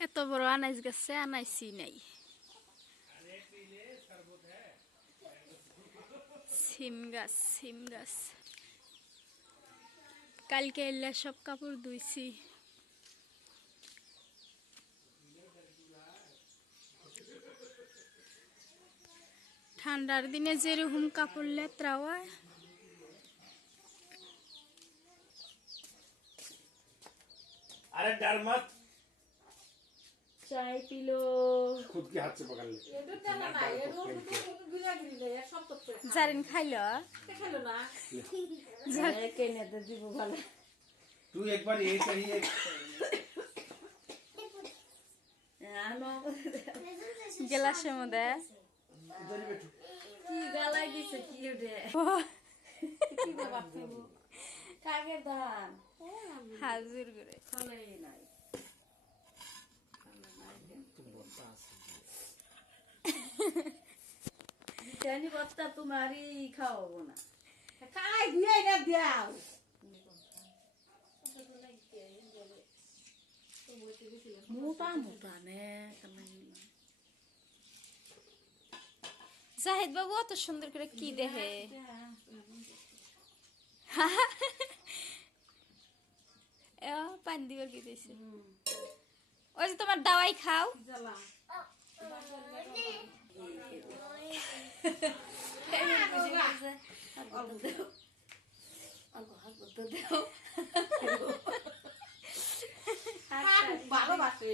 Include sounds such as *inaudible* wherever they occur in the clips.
এত বড় আনাইজ গেছে আনাইছি নাই। সিম গাছ সিম গাছ। কালকে এলে সব কাপড় ধুইছি। ঠান্ডার দিনে যেরকম কাপড় লেত্রা হয় अरे डर मत চাই পিলো खुद के हाथ से पकड़ ले জারিন খাইল तू एक बार यही कहिए গেলাসের মধ্যে इधर ही बैठो কি গালাই দিছে কি ওটা কি বাবা কাগের ধান হাজুর করে। ফলে নাই। বত্তা তোমারই খাওয়াবো না। খাই দিয়ে না দাও। মোটা মোটা নে জাহিদ বাবু অত সুন্দর করে কি দেহে? এ, *laughs* পানি দিবার কি দিছে? ওই যে তোমার দাওয়াই খাও। জ্বালা। ভালোবাসে।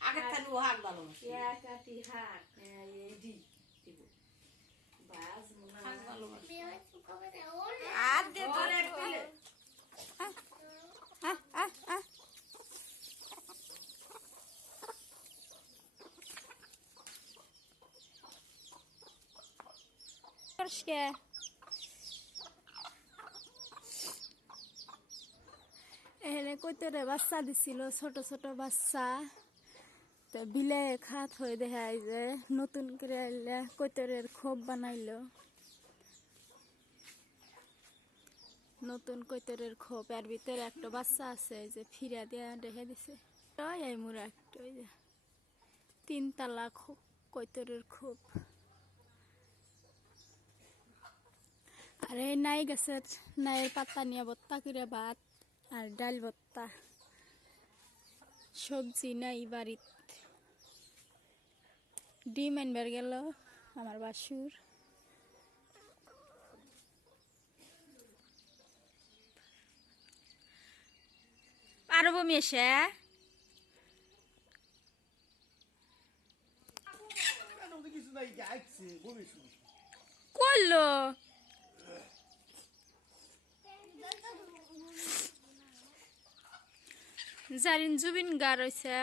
আগের থেকে ও ভালোবাসে। দিব। ভালোবাসে। আর দে তো ওর এক দিলে আহ, আহ, আহ। কে? এখানে কইতরে বাচ্চা দিছিল ছোট ছোট বাচ্চা তো বিলে খাত হয়ে দেখায় যে নতুন করে আইলে কৈতরের খোপ বানাইলো নতুন কৈতরের খোপ এর ভিতরে একটা বাচ্চা আছে যে ফিরা দিয়া রেখে দিছে। এই মুরা একটা, ওই যে খোপ, কৈতরের খোপ। আর এই নাই গাছের নাইয়ের পাতা নিয়ে বত্তা করে ভাত আর ডাল বত্তা সবজি নাই বাড়িত। ডিম আনবার গেল আমার বাসুর। বমি এসে করল। জারিন জুবিন গা রয়েছে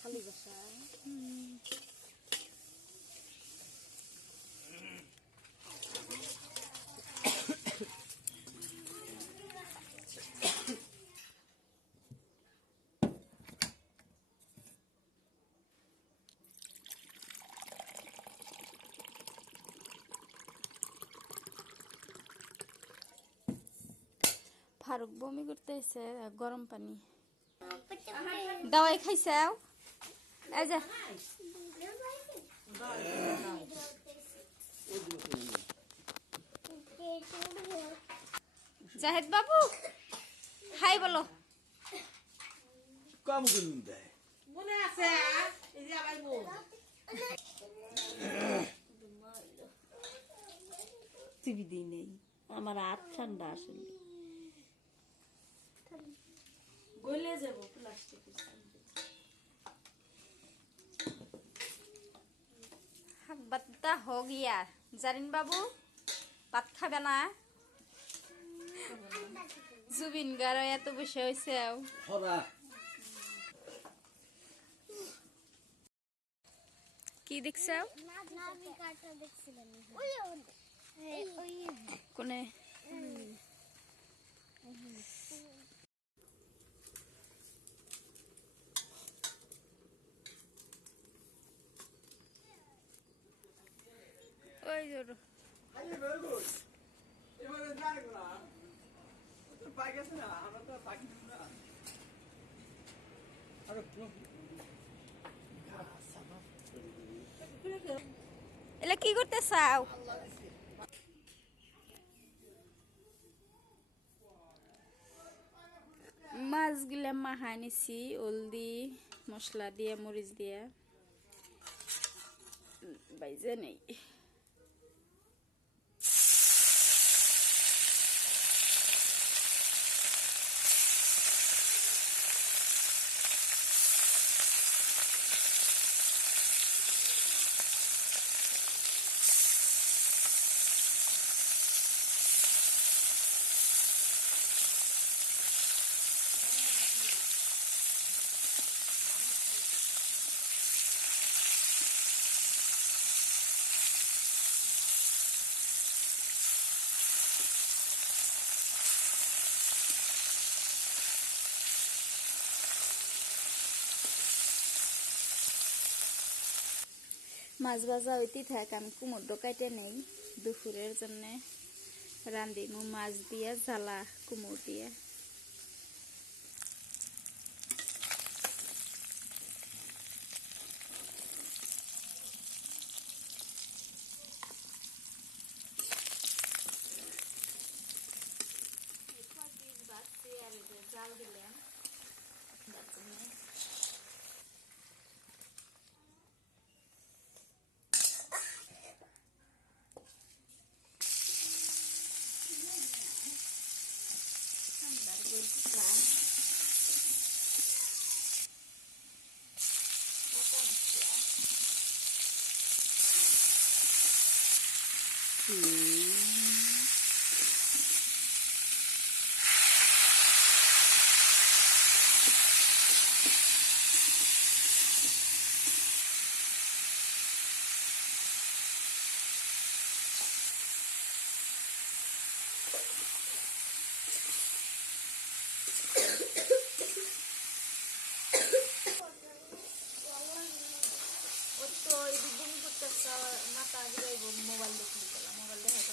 খালি বসা ফারুক বমি করতেছে গরম পানি। দাওয়াই খাইছে জাহেদ বাবু হাই বলো। কম দেয় মনে আছে টিভি দিই নেই আমার হাত ঠান্ডা আসলে গলে যাব প্লাস্টিক বাত্তা হো গিয়া। জারিন বাবু ভাত খাবে না? জুবিন গার এত বসে হয়েছে কি দেখছ কোনে আরে very good. এবারে যাই না। ও তো পাই গেছে না, আমরা তো আর পাকি না। আরে এলে কি করতে চাও মাছগুলা মাহা নিছি হলদি মশলা দিয়ে মরিচ দিয়ে বাইজে নেই মাছ ভাজা হইতে থাক, আমি কুমোর কাইটে নেই। দুপুরের জন্য রান্ধিমু মাছ দিয়ে, জ্বালা কুমোর দিয়ে। জাল দিলাম In 管 মাথা ঘুরাইব মোবাইল দেখে গেলাম মোবাইল দেখা